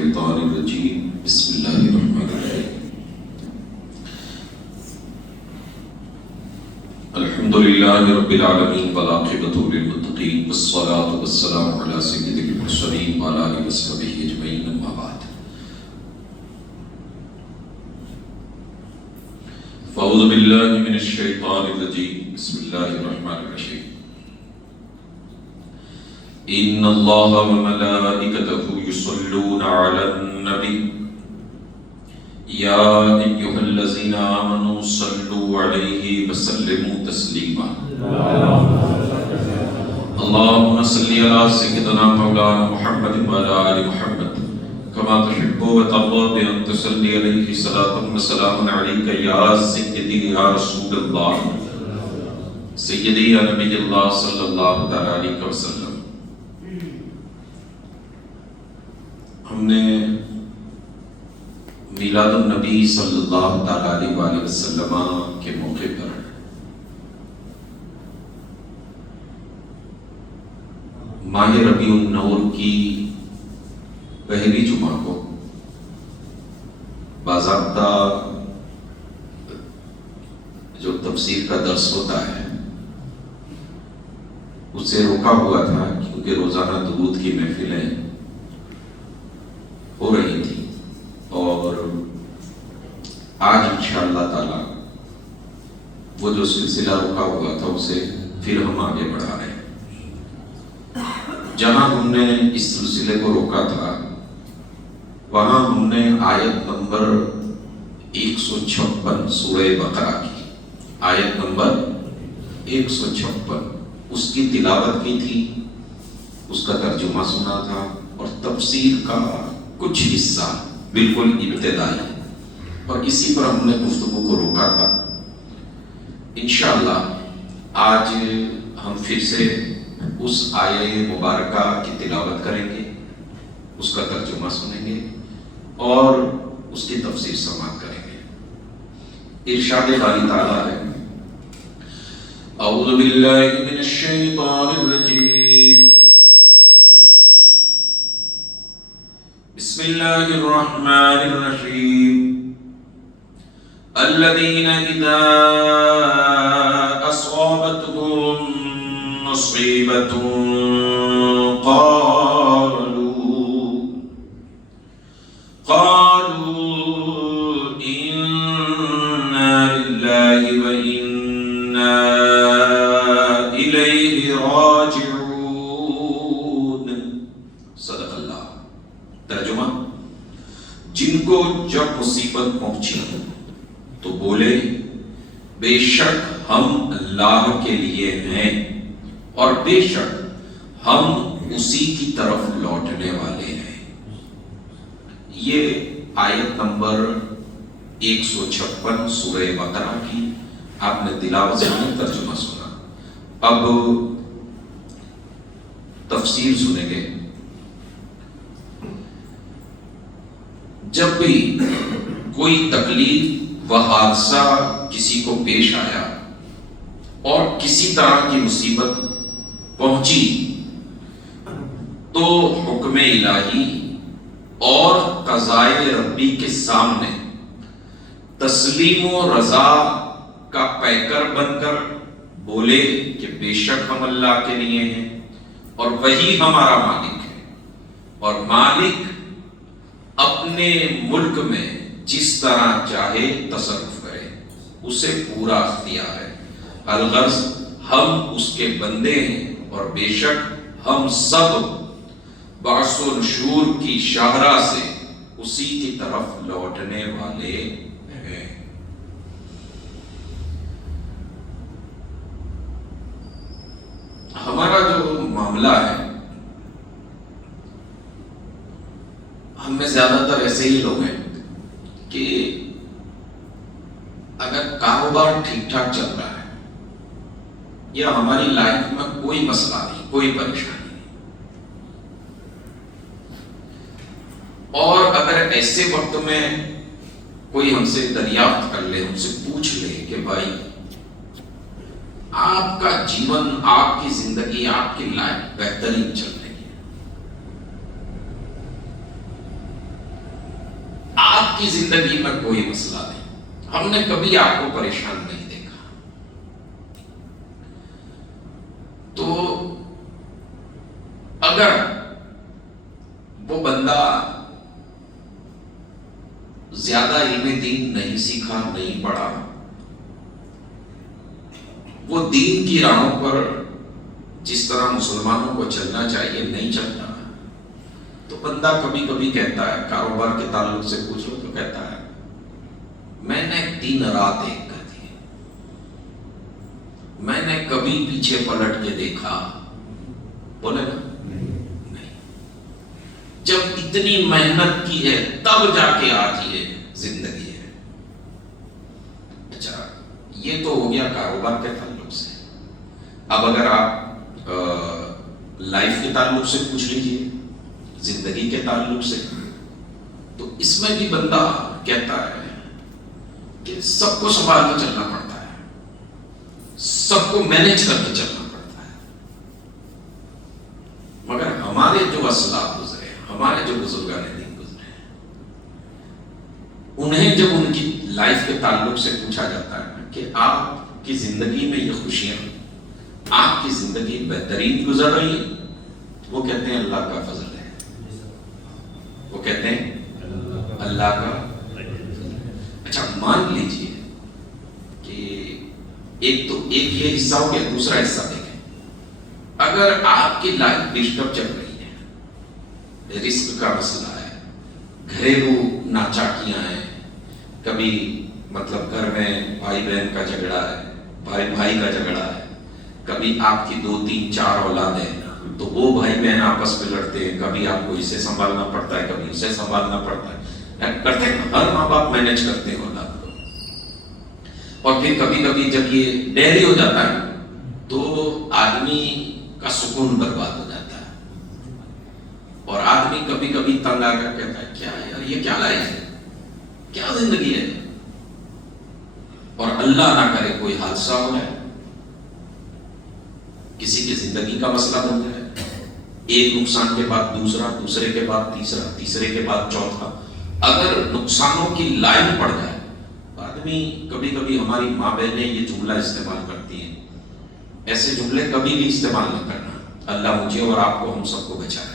الشيطان الرجيم بسم الله الرحمن الرحيم الحمد لله رب العالمين والعاقبة للمتقين والصلاة والسلام على سيد المرسلين وعلى آله وصحبه أجمعين أما بعد فأعوذ بالله من الشيطان الرجيم بسم الله الرحمن الرحيم إن الله وملائكته يصلون على النبي يا أيها الذين آمنوا صلوا عليه وسلموا تسليما اللهم صل على سيدنا مولانا محمد وعلى آل محمد كما تحب وترضى بأن تصلي عليه صلاة وسلام عليك يا سيدي يا رسول الله سيدي يا نبي الله صلى الله عليه وسلم. ہم نے میلاد النبی صلی اللہ علیہ وآلہ وسلم کے موقع پر ماہ ربیع النور کی پہلی جمعہ کو باضابطہ جو تفسیر کا درس ہوتا ہے اسے روکا ہوا تھا کیونکہ روزانہ درود کی محفلیں ہو رہی تھی اور آج انشاءاللہ تعالی وہ جو سلسلہ رکا ہوا تھا اسے پھر ہم آگے بڑھا رہے ہیں. جہاں ہم نے اس سلسلے کو روکا تھا وہاں ہم نے آیت نمبر 156 سورہ بقرہ کی آیت نمبر 156 اس کی تلاوت کی تھی، اس کا ترجمہ سنا تھا اور تفسیر کا کچھ حصہ بالکل ابتدائی اور اسی پر ہم نے گفتگو کو روکا تھا. انشاءاللہ آج ہم پھر سے اس آیہ مبارکہ کی تلاوت کریں گے، اس کا ترجمہ سنیں گے اور اس کی تفسیر سماعت کریں گے. ارشاد باری تعالیٰ ہے اعوذ باللہ من الشیطان الرجیم بسم اللہ الرحمن الرحیم الذین اذا اصابتهم مصیبت قالوا انا للہ وانا الیہ راجعون. صدق اللہ. ترجمہ: جن کو جب مصیبت پہنچی تو بولے بے شک ہم اللہ کے لیے ہیں اور بے شک ہم اسی کی طرف لوٹنے والے ہیں. یہ آیت نمبر 156 سورہ بقرہ کی آپ نے تلاوت سنی، ترجمہ سنا. اب تفسیر سنیں گے. جب بھی کوئی تکلیف و حادثہ کسی کو پیش آیا اور کسی طرح کی مصیبت پہنچی تو حکم الہی اور قضائے ربی کے سامنے تسلیم و رضا کا پیکر بن کر بولے کہ بے شک ہم اللہ کے لیے ہیں اور وہی ہمارا مالک ہے اور مالک اپنے ملک میں جس طرح چاہے تصرف کرے، اسے پورا اختیار ہے. الغرض ہم اس کے بندے ہیں اور بے شک ہم سب بعث و نشور کی شاہراہ سے اسی کی طرف لوٹنے والے ہیں. ہمارا جو معاملہ ہے، ہم میں زیادہ تر ایسے ہی لوگ ہیں کہ اگر کاروبار ٹھیک ٹھاک چل رہا ہے یا ہماری لائف میں کوئی مسئلہ نہیں، کوئی پریشانی نہیں، اور اگر ایسے وقت میں کوئی ہم سے دریافت کر لے، ہم سے پوچھ لے کہ بھائی آپ کا جیون، آپ کی زندگی، آپ کی لائف بہترین چل رہی ہے، کی زندگی میں کوئی مسئلہ نہیں، ہم نے کبھی آپ کو پریشان نہیں دیکھا، تو اگر وہ بندہ زیادہ علم دین نہیں سیکھا، نہیں پڑھا، وہ دین کی راہوں پر جس طرح مسلمانوں کو چلنا چاہیے نہیں چلتا، تو بندہ کبھی کبھی کہتا ہے، کاروبار کے تعلق سے پوچھ لو تو کہتا ہے میں نے دن رات ایک کر دی، میں نے کبھی پیچھے پلٹ کے دیکھا، بولے نا نہیں، جب اتنی محنت کی ہے تب جا کے آج یہ زندگی ہے۔ اچھا، یہ تو ہو گیا کاروبار کے تعلق سے۔ اب اگر آپ لائف کے تعلق سے پوچھ لیجئے، زندگی کے تعلق سے، تو اس میں بھی بندہ کہتا ہے کہ سب کو سنبھال کے چلنا پڑتا ہے، سب کو مینج کر کے چلنا پڑتا ہے، مگر ہمارے جو اسلاف گزرے، ہمارے جو بزرگان دین گزرے، انہیں جب ان کی لائف کے تعلق سے پوچھا جاتا ہے کہ آپ کی زندگی میں یہ خوشیاں، آپ کی زندگی بہترین گزر رہی ہے، وہ کہتے ہیں اللہ کا فضل ہے، وہ کہتے ہیں اللہ کا۔ اچھا، مان لیجئے کہ ایک یہ حصہ ہو گیا، دوسرا حصہ دیکھیں، اگر آپ کی لائف ڈسٹرب چل رہی ہے، رزق کا مسئلہ ہے، گھریلو ناچاکیاں ہیں، کبھی مطلب گھر میں بھائی بہن کا جھگڑا ہے، بھائی کا جھگڑا ہے، کبھی آپ کی 2 3 4 اولاد ہیں، تو وہ بھائی بہن آپس میں لڑتے ہیں، کبھی آپ کو اسے سنبھالنا پڑتا ہے، کبھی اسے سنبھالنا پڑتا ہے، کرتے ہیں، ہر ماں باپ مینج کرتے ہیں اولاد کو، اور پھر کبھی کبھی جب یہ ڈیری ہو جاتا ہے تو آدمی کا سکون برباد ہو جاتا ہے، اور آدمی کبھی کبھی تنگ آ کر کہتا ہے کیا یار یہ کیا لائف ہے، کیا زندگی ہے، اور اللہ نہ کرے کوئی حادثہ ہو جائے، کسی کی زندگی کا مسئلہ بن جائے، ایک نقصان کے بعد دوسرا، دوسرے کے بعد تیسرا، تیسرے کے بعد چوتھا، اگر نقصانوں کی لائن پڑ جائے، آدمی کبھی کبھی، ہماری ماں بہنیں یہ جملہ استعمال کرتی ہیں، ایسے جملے کبھی بھی استعمال نہ کرنا، اللہ مجھے اور آپ کو، ہم سب کو بچائے،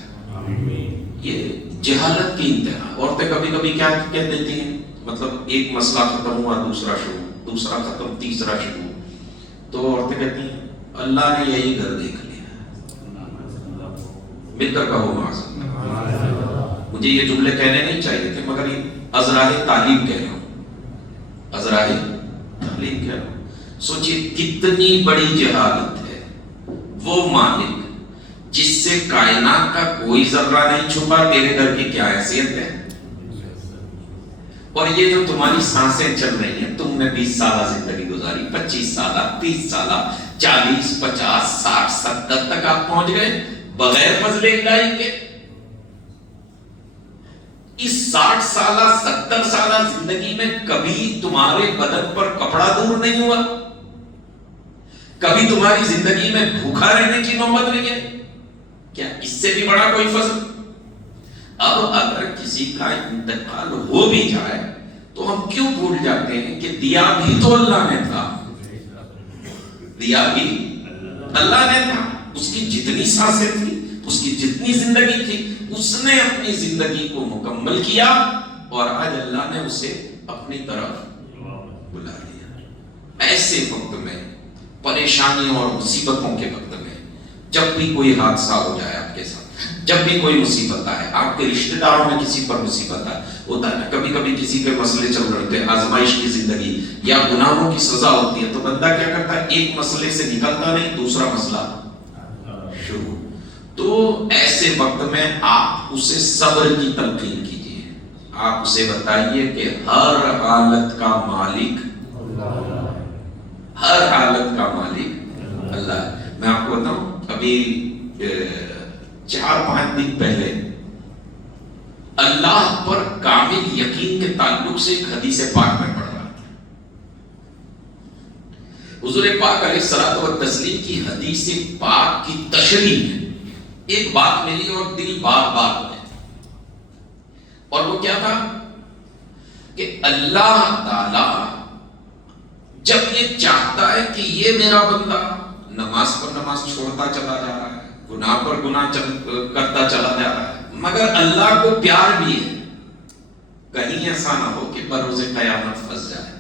یہ جہالت کی انتہا۔ عورتیں کبھی کبھی کیا کہہ دیتی ہیں، مطلب ایک مسئلہ ختم ہوا دوسرا شروع، دوسرا ختم تیسرا شروع، تو عورتیں کہتی ہیں اللہ نے یہی گھر دیکھ لیا، مل کر کہو معاذ، مجھے یہ جملے کہنے نہیں چاہیے تھے، مگر یہ ازراہ تعلیم کہہ رہا ہوں، ازراہ تعلیم کہہ رہا ہوں۔ سوچئے کتنی بڑی جہالت ہے، وہ مالک جس سے کائنات کا کوئی ذرہ نہیں چھپا، تیرے گھر کی کیا حیثیت ہے، اور یہ جو تمہاری سانسیں چل رہی ہیں، تم نے 20 سالہ زندگی گزاری، 25 سالہ، 30 سالہ، 40 50 60 70 تک آپ پہنچ گئے بغیر فضل الہی کے۔ اس 60 سالہ 70 سالہ زندگی میں کبھی تمہارے بدن پر کپڑا دور نہیں ہوا، کبھی تمہاری زندگی میں بھوکا رہنے کی نوبت نہیں ہے، کیا اس سے بھی بڑا کوئی فضل؟ اب اگر کسی کا انتقال ہو بھی جائے تو ہم کیوں بھول جاتے ہیں کہ دیا بھی تو اللہ نے تھا، دیا بھی اللہ نے تھا، اس کی جتنی سانسیں تھی، اس کی جتنی زندگی تھی، اس نے اپنی زندگی کو مکمل کیا، اور آج اللہ نے اسے اپنی طرف بلا لیا۔ ایسے وقت میں، پریشانیوں اور مصیبتوں کے وقت میں، جب بھی کوئی حادثہ ہو جائے آپ کے ساتھ، جب بھی کوئی مصیبت آئے، آپ کے رشتہ داروں میں کسی پر مصیبت آئے، ہوتا ہے نا کبھی کبھی کسی کے مسئلے چل رہے ہوتے ہیں، آزمائش کی زندگی یا گناہوں کی سزا ہوتی ہے، تو بندہ کیا کرتا ہے، ایک مسئلے سے نکلتا نہیں، دوسرا مسئلہ شروع۔ تو ایسے وقت میں آپ اسے صبر کی تلقین کیجیے، آپ اسے بتائیے کہ ہر حالت کا مالک، ہر حالت کا مالک اللہ ہے۔ میں آپ کو بتاؤں، ابھی 4-5 دن پہلے اللہ پر کامل یقین کے تعلق سے ایک حدیث پاک میں پڑھ رہا تھا، حضور پاک علیہ الصلوۃ والتسلیم کی حدیث پاک کی تشریح میں ایک بات ملی اور دل باغ باغ میں، اور وہ کیا تھا، کہ اللہ تعالی جب یہ چاہتا ہے کہ یہ میرا بندہ نماز پر نماز چھوڑتا چلا جا رہا ہے، گناہ پر گناہ کرتا چلا جا رہا ہے، مگر اللہ کو پیار بھی ہے، کہیں ایسا نہ ہو کہ بروز قیامت پھنس جائے،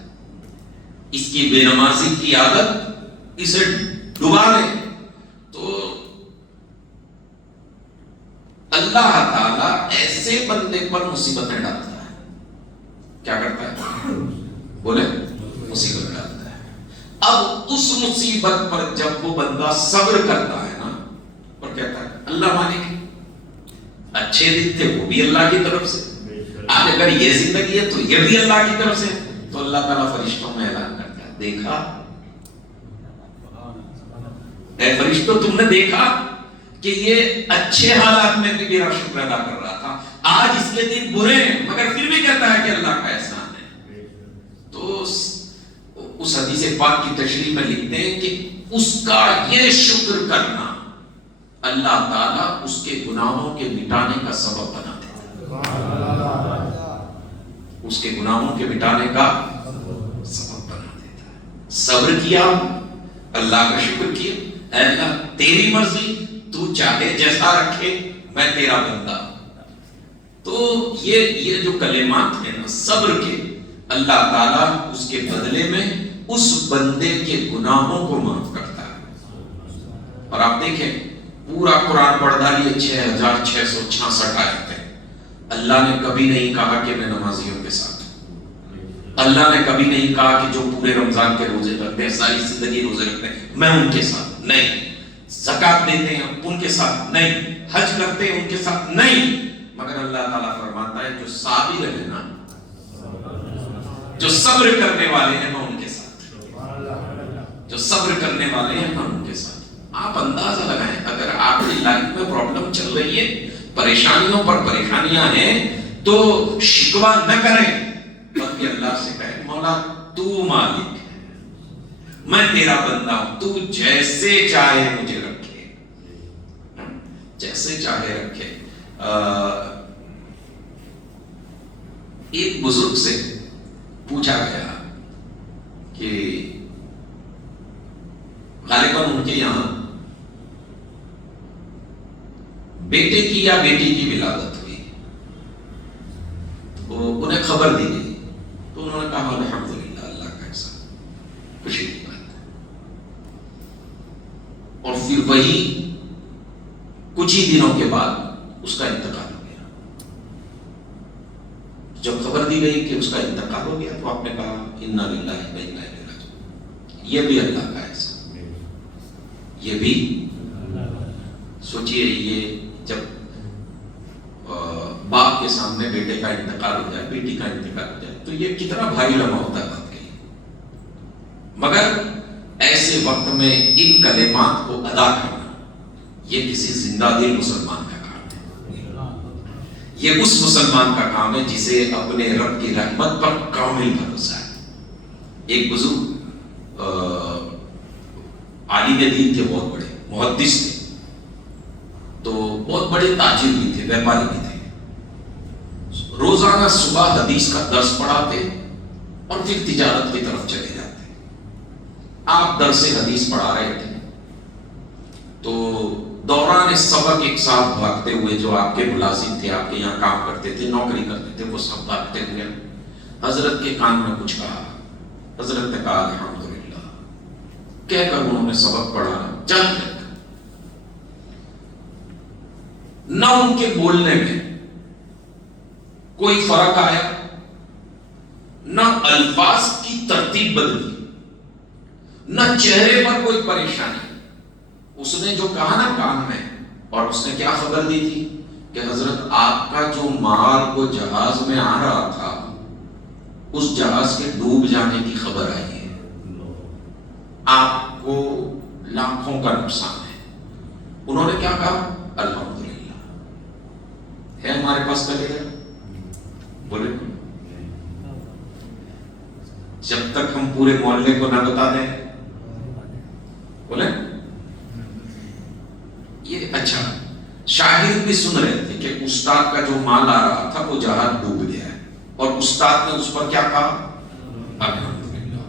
اس کی بے نمازی کی عادت اسے ڈبا لے، تو اللہ تعالی ایسے بندے پر مصیبتیں ڈالتا ہے۔ کیا کرتا ہے؟ بولے، مصیبت ڈالتا ہے۔ اب اس مصیبت پر جب وہ بندہ صبر کرتا ہے نا، اور کہتا ہے اللہ مالک، اچھے دن تھے وہ بھی اللہ کی طرف سے، آج اگر یہ زندگی ہے تو یہ بھی اللہ کی طرف سے، تو اللہ تعالیٰ فرشتوں میں اعلان کرتا ہے، دیکھا اے فرشتوں، تم نے دیکھا کہ یہ اچھے حالات میں بھی میرا شکر ادا کر رہا تھا، آج اس کے دن برے ہیں مگر پھر بھی کہتا ہے کہ اللہ کا احسان ہے۔ تو اس حدیث پاک کی تشریح میں لکھتے ہیں کہ اس کا یہ شکر کرنا اللہ تعالیٰ اس کے گناہوں کے مٹانے کا سبب بنا دیتا ہے، اس کے گناہوں کے مٹانے کا سبب بنا دیتا ہے۔ صبر کیا، اللہ کا شکر کیا، اے اللہ تیری مرضی، تو چاہے جیسا رکھے، میں تیرا بندہ۔ تو یہ جو کلمات ہیں نا صبر کے، اللہ تعالیٰ اس کے بدلے میں اس بندے کے گناہوں کو معاف کرتا ہے۔ اور آپ دیکھیں پورا قرآن پڑھ ڈالیے 6666 آیتیں، اللہ نے کبھی نہیں کہا کہ میں نمازیوں کے ساتھ ہوں، اللہ نے کبھی نہیں کہا کہ جو پورے رمضان کے روزے رکھتے ہیں، ساری زندگی روزے رکھتے ہیں میں ان کے ساتھ نہیں، زکات دیتے ہیں ان کے ساتھ نہیں، حج کرتے ہیں ان کے ساتھ نہیں، مگر اللہ تعالیٰ فرماتا ہے جو صابر ہے نا، جو صبر کرنے والے ہیں میں ان کے ساتھ، جو صبر کرنے والے ہیں میں ان کے ساتھ۔ آپ اندازہ لگائیں اگر آپ کی لائف میں پرابلم چل رہی ہے، پریشانیوں پر پریشانیاں ہیں، تو شکوہ نہ کریں بلکہ اللہ سے کہیں مولا تو مالک ہے، میں تیرا بندہ ہوں، تو جیسے چاہے مجھے رکھے، جیسے چاہے رکھے۔ ایک بزرگ سے پوچھا گیا کہ غالباً ان کے یہاں بیٹے کی یا بیٹی کی ولادت ہوئی، تو انہیں خبر دی گئی، تو انہوں نے کہا الحمدللہ، اللہ کا احسان، خوشی کی بات ہے۔ اور پھر وہی کچھ ہی دنوں کے بعد اس کا انتقال ہو گیا۔ جب خبر دی گئی کہ اس کا انتقال ہو گیا تو آپ نے کہا انا للہ و انا الیہ راجعون، یہ بھی اللہ کا احسان، یہ بھی سوچئے، یہ جب باپ کے سامنے بیٹے کا انتقال ہو جائے، بیٹی کا انتقال ہو جائے، تو یہ کتنا بھاری لمحہ ہوتا ہے بات کہی، مگر ایسے وقت میں ان کلمات کو ادا کرنا یہ کسی زندہ دل مسلمان کا کام ہے، یہ اس مسلمان کا کام ہے جسے اپنے رب کی رحمت پر کامل بھروسہ ہے۔ ایک بزرگ عالم دین تھے، بہت بڑے محدث تھے، تو بہت بڑے تاجر بھی تھے، ویپاری بھی تھے، روزانہ صبح حدیث کا درس پڑھاتے اور پھر تجارت کی طرف چلے جاتے۔ آپ درس حدیث پڑھا رہے تھے تو دوران سبق ایک ساتھ بھاگتے ہوئے جو آپ کے ملازم تھے، آپ کے یہاں کام کرتے تھے، نوکری کرتے تھے، وہ سب بھاگتے ہوئے حضرت کے کان میں کچھ کہا، حضرت نے کہا الحمدللہ کہہ کر انہوں نے سبق پڑھانا جاری رکھا۔ نہ ان کے بولنے میں کوئی فرق آیا، نہ الفاظ کی ترتیب بدلی، نہ چہرے پر کوئی پریشانی۔ اس نے جو کہا نا کان میں، اور اس نے کیا خبر دی تھی کہ حضرت آپ کا جو مال کو جہاز میں آ رہا تھا، اس جہاز کے ڈوب جانے کی خبر آئی ہے، آپ کو لاکھوں کا نقصان ہے۔ انہوں نے کیا کہا؟ الحمدللہ، ہے ہمارے پاس کلیجہ؟ بولے جب تک ہم پورے محلے کو نہ بتا دیں، بولے یہ اچھا شاگرد بھی سن رہے تھے کہ استاد کا جو مال آ رہا تھا وہ جہاز ڈوب گیا ہے، اور استاد نے اس پر کیا کہا؟ الحمدللہ.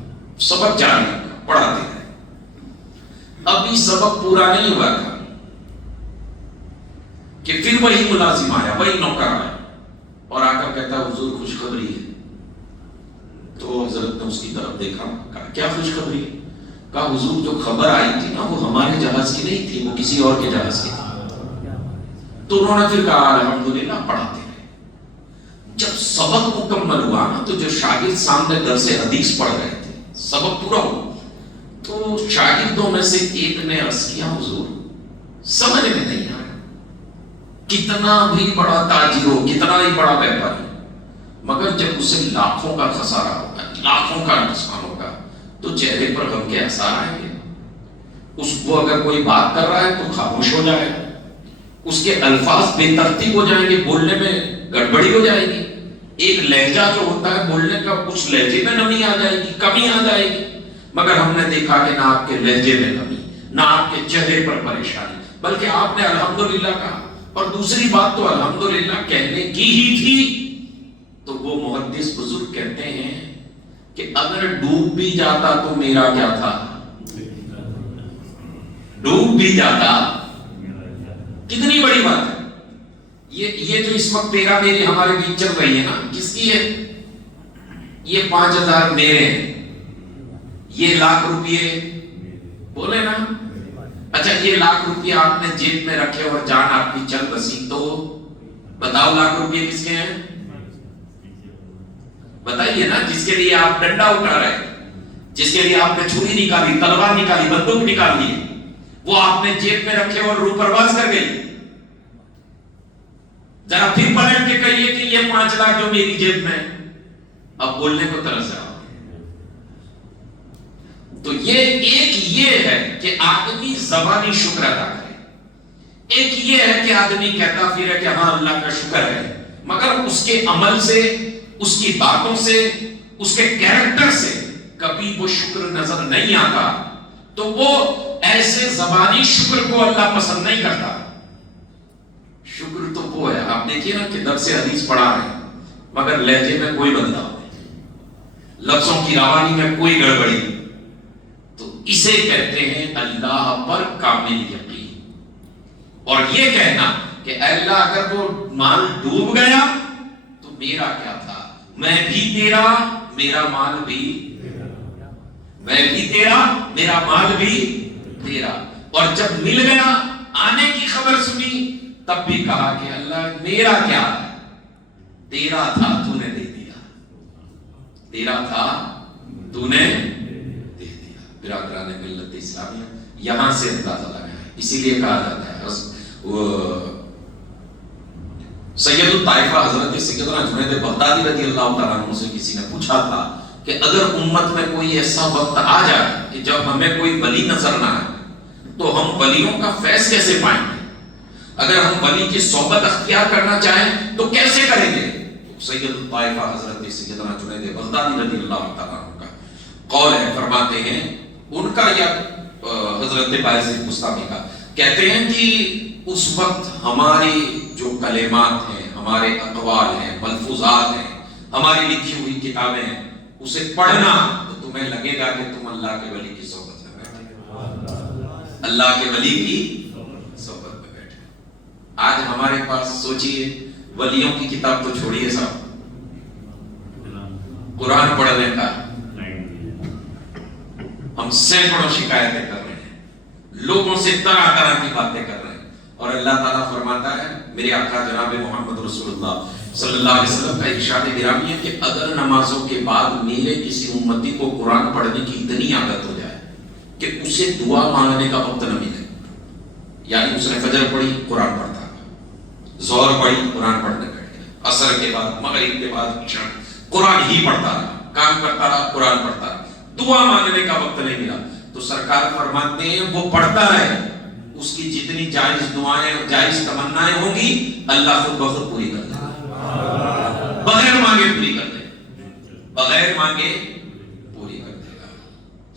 سبق جاری رکھا، پڑھاتے رہے. ابھی سبق پورا نہیں ہوا تھا کہ پھر وہی ملازم آیا، وہی نوکر آیا اور آ کر کہتا حضور خوشخبری ہے. تو حضرت نے اس کی طرف دیکھا، کہا کیا خوشخبری ہے؟ کہا حضور جو خبر آئی تھی نا وہ ہمارے جہاز کی نہیں تھی، وہ کسی اور کے جہاز کی تھی. تو انہوں نے پھر کہا الحمدللہ، پڑھاتے رہے. جب سبق مکمل ہوا نا تو جو شاگرد سامنے درس حدیث پڑھ رہے تھے، سبق پورا ہوا، تو شاگردوں میں سے ایک نے عرض کیا حضور سمجھ میں نہیں آیا، کتنا بھی بڑا تاجر ہو، کتنا ہی بڑا ویپاری، مگر جب اسے لاکھوں کا خسارہ ہوگا، لاکھوں کا نقصان ہوگا تو چہرے پر غم کے اثار آئیں گے. اس کو اگر کوئی بات کر رہا ہے تو خاموش ہو جائے، اس کے الفاظ بے ترتیب ہو جائیں گے، بولنے میں گڑبڑی ہو جائے گی. ایک لہجہ جو ہوتا ہے بولنے کا، کچھ لہجے میں نمی آ جائے گی، کمی آ جائے گی. مگر ہم نے دیکھا کہ نہ آپ کے لہجے میں کمی، نہ آپ کے چہرے پر پریشانی، بلکہ آپ نے الحمدللہ کہا. اور دوسری بات تو الحمدللہ کہنے کی ہی تھی. تو وہ محدث بزرگ کہتے ہیں کہ اگر ڈوب بھی جاتا تو میرا کیا تھا؟ ڈوب بھی جاتا. کتنی بڑی بات ہے یہ جو اس وقت تیرا میری ہمارے بیچ چل رہی ہے نا، کس کی ہے؟ یہ 5,000 میرے ہیں، یہ لاکھ روپیے بولے نا. اچھا یہ لاکھ روپیے آپ نے جیب میں رکھے اور جان آپ کی چل بسی، تو بتاؤ لاکھ روپیے کس کے ہیں؟ بتائیے نا. جس کے لیے آپ ڈنڈا اٹھا رہے، جس کے لیے آپ نے چھری نکالی، تلوار نکالی، بندوق نکال دی، وہ آپ نے جیب میں رکھے اور روح پرواز کر گئی. ذرا پھر پلٹ کے کہیے کہ یہ 5 لاکھ جو میری جیب میں. اب بولنے کو ترس رہا. تو یہ ہے کہ آدمی زبانی شکر ادا کرے. ایک یہ ہے کہ آدمی کہتا پھر ہے کہ ہاں اللہ کا شکر ہے، مگر اس کے عمل سے، اس کی باتوں سے، اس کے کیریکٹر سے کبھی وہ شکر نظر نہیں آتا. تو وہ ایسے زبانی شکر کو اللہ پسند نہیں کرتا. شکر تو وہ ہے، آپ دیکھیے نا کہ درس حدیث پڑھا رہے ہیں مگر لہجے میں کوئی بدلاؤ نہیں، لفظوں کی روانی میں کوئی گڑبڑی، تو اسے کہتے ہیں اللہ پر کامل یقین. اور یہ کہنا کہ اے اللہ اگر وہ مال ڈوب گیا تو میرا کیا تھا، میں بھی تیرا، میرا مال بھی، میں بھی تیرا، میرا مال بھی تیرا. اور جب مل گیا، آنے کی خبر سنی، تب بھی کہا کہ اللہ میرا کیا ہے، تیرا تھا تو نے دے دیا، تیرا تھا تو نے دے دیا. برادران ملت اسلامیہ یہاں سے اندازہ لگا ہے. اسی لیے کہا جاتا ہے سید الطائفہ حضرت سیدنا جنید بغدادی رضی اللہ تعالیٰ عنہ سے کسی نے پوچھا تھا کہ اگر امت میں کوئی ایسا وقت آ جائے کہ جب ہمیں کوئی ولی نظر نہ آئے تو ہم ولیوں کا فیض کیسے پائیں گے، اگر ہم ولی کی صحبت اختیار کرنا چاہیں تو کیسے کریں گے؟ سید الطائفہ حضرت سیدنا جنید بغدادی رضی اللہ تعالیٰ عنہ کا قول ہے. فرماتے ہیں ان کا یا حضرت باعزید بستامی کا، کہتے ہیں کہ اس وقت ہماری جو کلمات ہیں، ہمارے اقوال ہیں، ملفوظات ہیں، ہماری لکھی ہوئی کتابیں ہیں، اسے پڑھنا تو تمہیں لگے گا کہ تم اللہ کے ولی کی صحبت میں بیٹھے، اللہ کے ولی کی صحبت میں بیٹھے. آج ہمارے پاس سوچئے ولیوں کی کتاب تو چھوڑیے صاحب، قرآن پڑھنے کا ہم سینکڑوں شکایتیں کر رہے ہیں، لوگوں سے طرح طرح کی باتیں کر رہے ہیں. اور اللہ تعالیٰ فرماتا ہے، میرے آقا جناب محمد رسول اللہ صلی اللہ علیہ وسلم کا ارشاد گرامی ہے کہ اگر نمازوں کے بعد میرے کسی امتی کو قرآن پڑھنے کی اتنی عادت ہو جائے کہ اسے دعا مانگنے کا وقت نہ ملے، یعنی اس نے فجر پڑھی قرآن پڑھتا، ظہر پڑھی قرآن پڑھنے بیٹھ گیا، عصر کے بعد، مغرب کے بعد عشاء قرآن ہی پڑھتا رہا، کام کرتا رہا، قرآن پڑھتا رہا، دعا مانگنے کا وقت نہیں ملا، تو سرکار فرماتے ہیں وہ پڑھتا ہے، اس کی جتنی جائز دعائیں، جائز تمنائیں ہوں گی اللہ خود بخود پوری کر دے گا، بغیر مانگے پوری کر دے گا، بغیر مانگے پوری کر دے گا.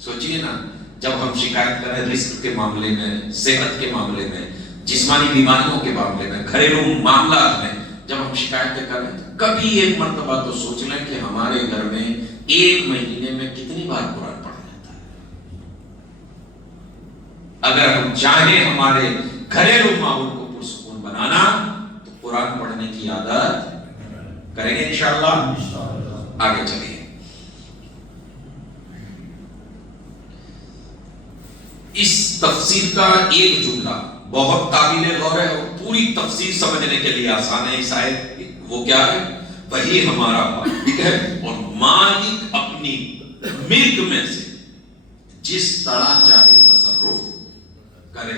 سوچئے نا، جب ہم شکایت کریں رزق کے معاملے میں، صحت کے معاملے میں، جسمانی بیماریوں کے معاملے میں، گھریلو معاملات میں جب ہم شکایتیں کریں کبھی ایک مرتبہ تو سوچ لیں کہ ہمارے گھر میں ایک مہینے میں کتنی بار قرآن پڑھا جاتا ہے؟ اگر ہم چاہیں ہمارے گھریلو ماحول کو پرسکون بنانا تو قرآن پڑھنے کی عادت کریں گے انشاءاللہ. آگے چلیے. اس تفسیر کا ایک جملہ بہت قابل غور ہے اور پوری تفسیر سمجھنے کے لیے آسان ہے. اس آیت وہ کیا ہے؟ وہی ہمارا مالک ہے اور مالک اپنی ملک میں سے جس طرح چاہے تصرف کرے،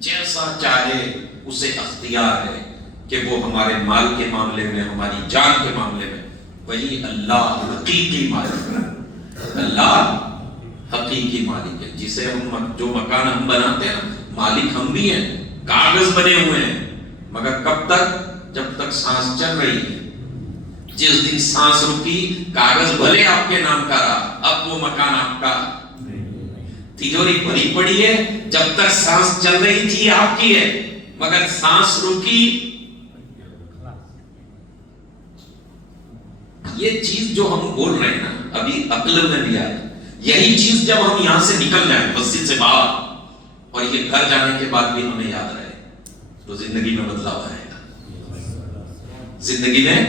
جیسا چاہے اسے اختیار ہے کہ وہ ہمارے مال کے معاملے میں، ہماری جان کے معاملے میں. وہی اللہ حقیقی مالک ہے. اللہ حقیقی مالک ہے. جسے ہم جو مکان ہم بناتے ہیں مالک ہم بھی ہیں، کاغذ بنے ہوئے ہیں، مگر کب تک؟ جب تک سانس چل رہی ہے. جس دن سانس رکی، کاغذ بھلے آپ کے نام کا رہا، اب وہ مکان آپ کا. تجوری بھری پڑی ہے، جب تک سانس چل رہی تھی آپ کی ہے، مگر سانس رکی. یہ چیز جو ہم بول رہے ہیں نا ابھی عقل میں بھی آئے، یہی چیز جب ہم یہاں سے نکل جائیں مسجد سے باہر اور یہ گھر جانے کے بعد بھی ہمیں یاد رہے تو زندگی میں بدلاؤ آئے گا. زندگی میں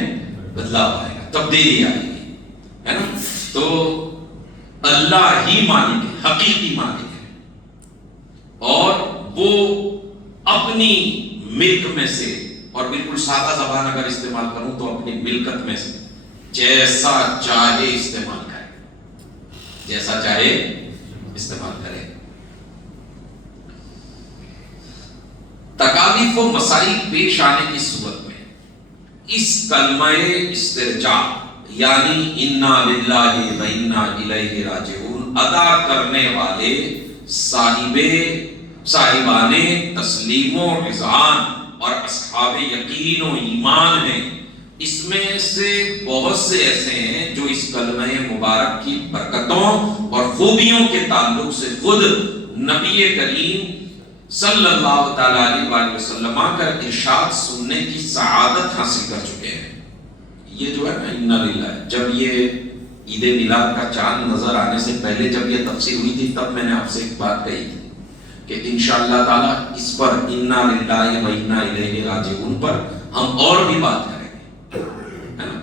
بدلاؤ آئے گا، تبدیلی آئے گی، ہے نا. تو اللہ ہی مالک ہے، حقیقی مالک ہے، اور وہ اپنی ملک میں سے، اور بالکل سادہ زبان اگر استعمال کروں تو اپنی ملکت میں سے جیسا چاہے استعمال کرے، جیسا چاہے استعمال کرے. تکالیف و مسائل پیش آنے کی صورت میں اس کلمہ استرجاع یعنی انا للہ و انا الیہ راجعون ادا کرنے والے صاحبان تسلیم و رضوان اور اصحاب یقین و ایمان ہیں. اس میں سے بہت سے ایسے ہیں جو اس کلمہ مبارک کی برکتوں اور خوبیوں کے تعلق سے خود نبی کریم صلی اللہ تعالی علیہ وسلم کا ارشاد سننے کی سعادت حاصل کر چکے ہیں. یہ جو ہے نا انا للہ، جب یہ عید میلاد کا چاند نظر آنے سے پہلے جب یہ تفسیر ہوئی تھی تب میں نے آپ سے ایک بات کہی تھی کہ انشاءاللہ تعالی اس پر انا للہ و انا الیہ راجعون پر ہم اور بھی بات کریں گے، ہے نا.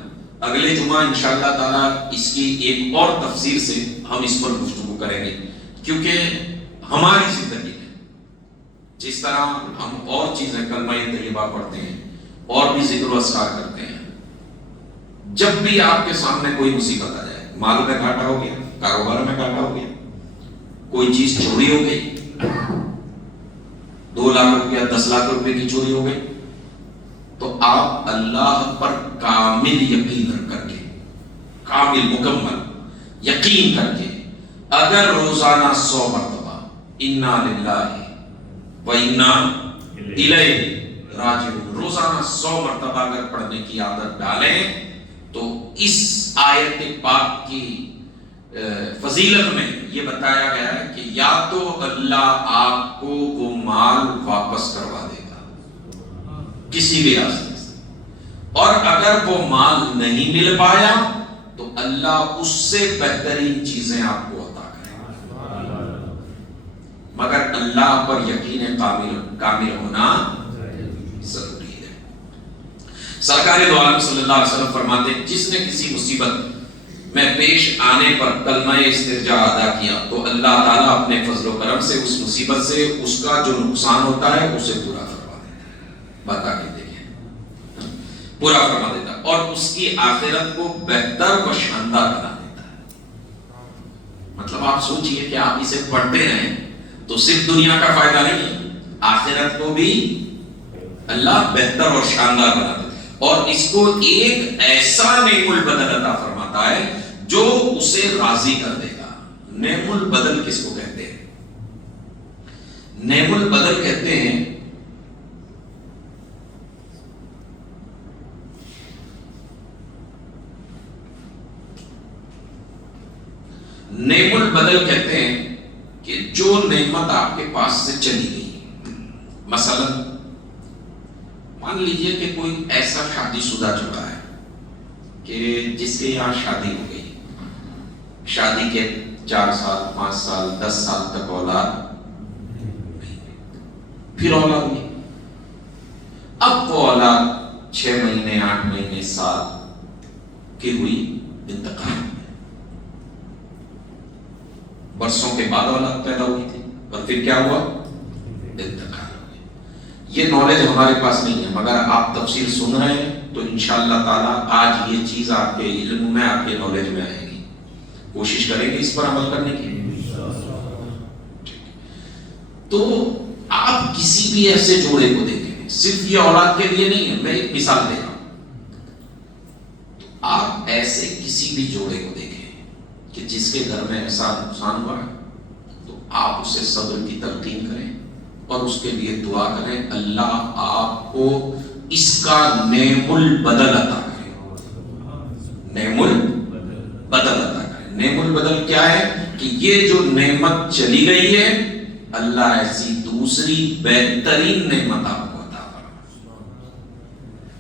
اگلے جمعہ انشاءاللہ تعالی اس کی ایک اور تفسیر سے ہم اس پر گفتگو کریں گے، کیونکہ ہماری زندگی میں جس طرح ہم اور چیزیں کلمہ طیبہ پڑھتے ہیں اور بھی ذکر و اذکار کرتے ہیں، جب بھی آپ کے سامنے کوئی مصیبت آ جائے، مال میں گھاٹا ہو گیا، کاروبار میں گھاٹا ہو گیا، کوئی چیز چوری ہو گئی، 2 لاکھ روپیہ 10 لاکھ روپے کی چوری ہو گئی، تو آپ اللہ پر کامل یقین کر کے، کامل مکمل یقین کر کے اگر روزانہ 100 مرتبہ انا للہ و انا الیہ راجعون روزانہ 100 مرتبہ اگر پڑھنے کی عادت ڈالیں تو اس آیت پاک کی فضیلت میں یہ بتایا گیا ہے کہ یا تو اللہ آپ کو وہ مال واپس کروا دے گا کسی بھی راستے سے، اور اگر وہ مال نہیں مل پایا تو اللہ اس سے بہترین چیزیں آپ کو عطا کرے گا. مگر اللہ پر یقین کامل ہونا ضروری ہے. سرکار دو عالم صلی اللہ علیہ وسلم فرماتے ہیں جس نے کسی مصیبت میں پیش آنے پر کلمہ استرجاع ادا کیا تو اللہ تعالیٰ اپنے فضل و کرم سے اس مصیبت سے اس کا جو نقصان ہوتا ہے اسے پورا فرما دیتا ہے. بتا کے دیکھیں، پورا فرما دیتا ہے اور اس کی آخرت کو بہتر و شاندار بنا دیتا ہے. مطلب آپ سوچئے کہ آپ اسے پڑھتے رہیں تو صرف دنیا کا فائدہ نہیں، آخرت کو بھی اللہ بہتر اور شاندار بنا دیتا ہے، اور اس کو ایک ایسا نعم البدل عطا فرماتا ہے جو اسے راضی کر دے گا. نعم البدل کس کو کہتے ہیں؟ نعم البدل کہتے ہیں نعم البدل کہتے ہیں کہ جو نعمت آپ کے پاس سے چلی گئی، مثلا مان لیجئے کہ کوئی ایسا شادی شدہ جوڑا ہے کہ جس کے یہاں شادی ہو گئی، شادی کے 4 سال 5 سال 10 سال تک اولاد نہیں، پھر اولاد نہیں، اب وہ اولاد 6 مہینے 8 مہینے سال کی ہوئی، انتقال، برسوں کے بعد اولاد پیدا ہوئی تھی اور پھر کیا ہوا؟ انتقال ہو گیا۔ یہ نالج ہمارے پاس نہیں ہے، مگر آپ تفسیر سن رہے ہیں تو انشاءاللہ تعالیٰ آج یہ چیز آپ کے علم میں، آپ کے نالج میں آئے گی، کوشش کریں گے اس پر عمل کرنے کی۔ تو آپ کسی بھی ایسے جوڑے کو دیکھیں، صرف یہ اولاد کے لیے نہیں ہے، میں ایک مثال دے رہا ہوں، آپ ایسے کسی بھی جوڑے کو دیکھیں کہ جس کے گھر میں ایسا نقصان ہوا ہے تو آپ اسے صبر کی تلقین کریں اور اس کے لیے دعا کریں، اللہ آپ کو اس کا نعم البدل عطا کرے، نعم البدل عطا کرے۔ نعم البدل کیا ہے؟ کہ یہ جو نعمت چلی گئی ہے، اللہ ایسی دوسری بہترین نعمت آپ کو عطا کرے۔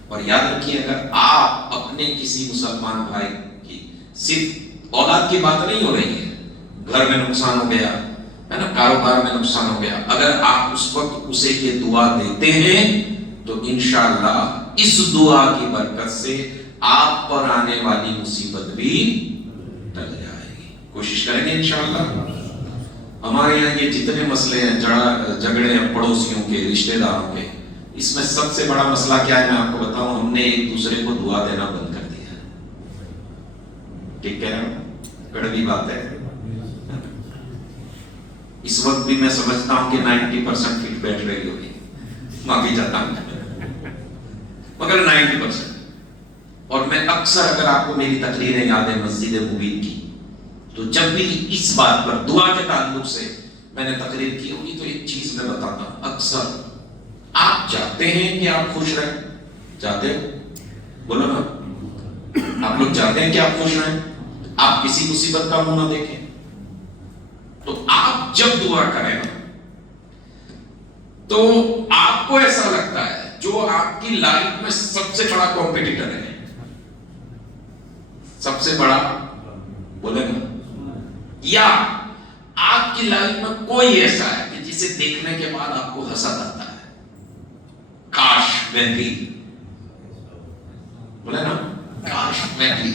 اور یاد رکھیے، اگر آپ اپنے کسی مسلمان بھائی کی، صرف اولاد کی بات نہیں ہو رہی ہے، گھر میں نقصان ہو گیا ہے نا، کاروبار میں نقصان ہو گیا، اگر آپ اس وقت اسے یہ دعا دیتے ہیں تو انشاءاللہ اس دعا کی برکت سے آپ پر آنے والی مصیبت بھی ٹل جائے گی۔ کوشش کریں گے انشاءاللہ۔ ہمارے یہاں یہ جتنے مسئلے ہیں، جھگڑے ہیں پڑوسیوں کے، رشتہ داروں کے، اس میں سب سے بڑا مسئلہ کیا ہے میں آپ کو بتاؤں، ہم نے ایک دوسرے کو دعا دینا بند کر دیا ہے۔ ٹھیک کہہ رہا ہوں؟ کڑوی بات ہے۔ اس وقت بھی میں سمجھتا ہوں کہ 90% فٹ بیٹھ رہی ہوگی، معافی چاہتا ہوں، مگر 90%۔ اور میں اکثر، اگر آپ کو میری تقریریں یاد ہے مسجد مبین کی، تو جب بھی اس بات پر دعا کے تعلق سے میں نے تقریر کی ہوگی تو ایک چیز میں بتاتا ہوں، اکثر آپ چاہتے ہیں کہ آپ خوش رہیں، چاہتے ہو؟ بولو نا، آپ لوگ چاہتے ہیں کہ آپ خوش رہیں، آپ کسی مصیبت کا منہ نہ دیکھیں۔ تو آپ جب دعا کریں تو آپ کو ایسا لگتا ہے جو آپ کی لائف میں سب سے بڑا کمپیٹیٹر ہے، سب سے بڑا، بولے نا، یا آپ کی لائف میں کوئی ایسا ہے کہ جسے دیکھنے کے بعد آپ کو حسد آتا ہے، کاش میں بھی، بولے نا، کاش میں بھی،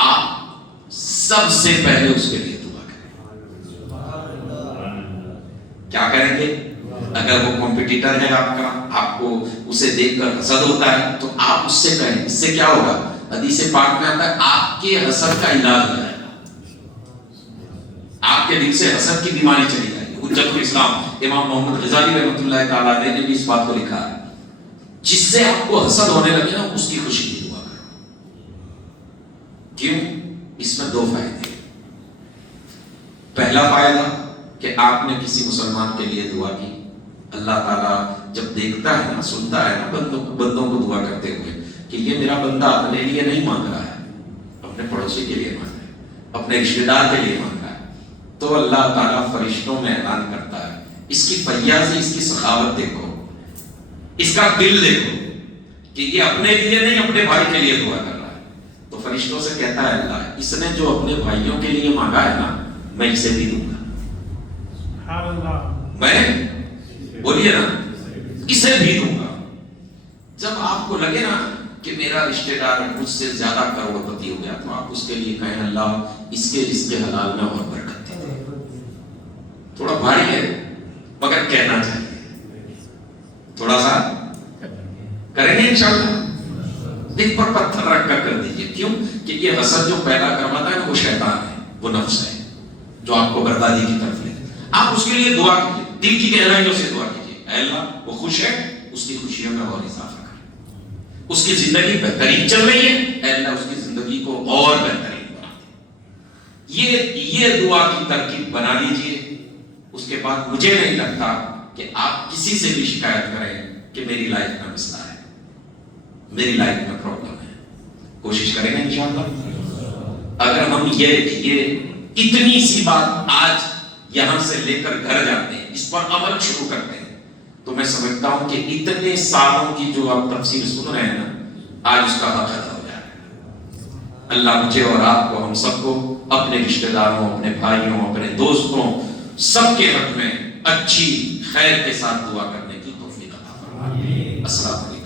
آپ سب سے پہلے اس کے لیے دعا کریں۔ کیا کریں گے؟ اگر وہ کمپیٹیٹر ہے آپ کا، آپ کو اسے دیکھ کر حسد ہوتا ہے تو آپ اس سے کہیں، اس سے کیا ہوگا؟ حدیث پاک میں آتا ہے آپ کے حسد کا علاج ہو جائے گا، آپ کے دل سے حسد کی بیماری چلی جائے گی۔ حجت الاسلام امام محمد غزالی رحمۃ اللہ تعالیٰ علیہ نے بھی اس بات کو لکھا ہے، جس سے آپ کو حسد ہونے لگے نا، اس کی خوشی کی دعا کرو۔ کیوں؟ اس میں 2 فائدے۔ پہلا فائدہ کہ آپ نے کسی مسلمان کے لیے دعا کی، اللہ تعالیٰ جب دیکھتا ہے نا، سنتا ہے نا بندوں کو دعا کرتے ہوئے کہ یہ میرا بندہ اپنے لیے نہیں مانگ رہا ہے، اپنے پڑوسی کے لیے مانگ رہا ہے، اپنے رشتہ دار کے لیے مانگ رہا ہے، تو اللہ تعالیٰ فرشتوں میں اعلان کرتا ہے، اس کی فیاضی، اس کی سخاوت دیکھو، اس کا دل دیکھو کہ یہ اپنے لیے نہیں اپنے بھائی کے لیے دعا کر رہا ہے۔ تو فرشتوں سے کہتا ہے اللہ، اس نے جو اپنے بھائیوں کے لیے مانگا ہے نا، میں اسے بھی دوں گا، میں، بولیے نا، اسے بھی دوں گا۔ جب آپ کو لگے نا کہ میرا رشتہ دار مجھ سے زیادہ کروڑ پتی ہو گیا، تو آپ اس کے لیے کہیں اللہ اس کے رزق حلال میں اور برکت دے دے۔ تھوڑا بھاری ہے مگر کہنا چاہیے، تھوڑا سا کریں گے انشاءاللہ۔ دل پر پتھر رکھ کر دیجئے، کیوں کہ یہ حسد جو پیدا کرواتا ہے وہ شیطان ہے، وہ نفس ہے جو آپ کو بربادی کی طرف لے۔ آپ اس کے لیے دعا کیجئے، دل کی گہرائیوں سے دعا کیجئے، اے اللہ وہ خوش ہے، اس کی خوشیوں میں اور اضافہ کر، اس کی زندگی بہترین چل رہی ہے، اے اللہ اس کی زندگی کو اور بہترین بنا دے۔ یہ دعا کی ترکیب بنا لیجئے۔ اس کے بعد مجھے نہیں لگتا کہ آپ کسی سے بھی شکایت کریں کہ میری لائف میں مسئلہ ہے، میری لائف میں پرابلم ہے۔ کوشش کریں گے انشاءاللہ۔ اگر ہم یہ اتنی سی بات آج یہاں سے لے کر گھر جاتے ہیں، اس پر عمل شروع کرتے ہیں، تو میں سمجھتا ہوں کہ اتنے سالوں کی جو آپ تفسیر سن رہے ہیں نا، آج اس کا حق ادا ہو جا رہا ہے۔ اللہ مجھے اور آپ کو، ہم سب کو اپنے رشتہ داروں، اپنے بھائیوں، اپنے دوستوں سب کے حق میں اچھی خیر کے ساتھ دعا کرنے کی توفیق عطا فرمائے۔ السلام علیکم۔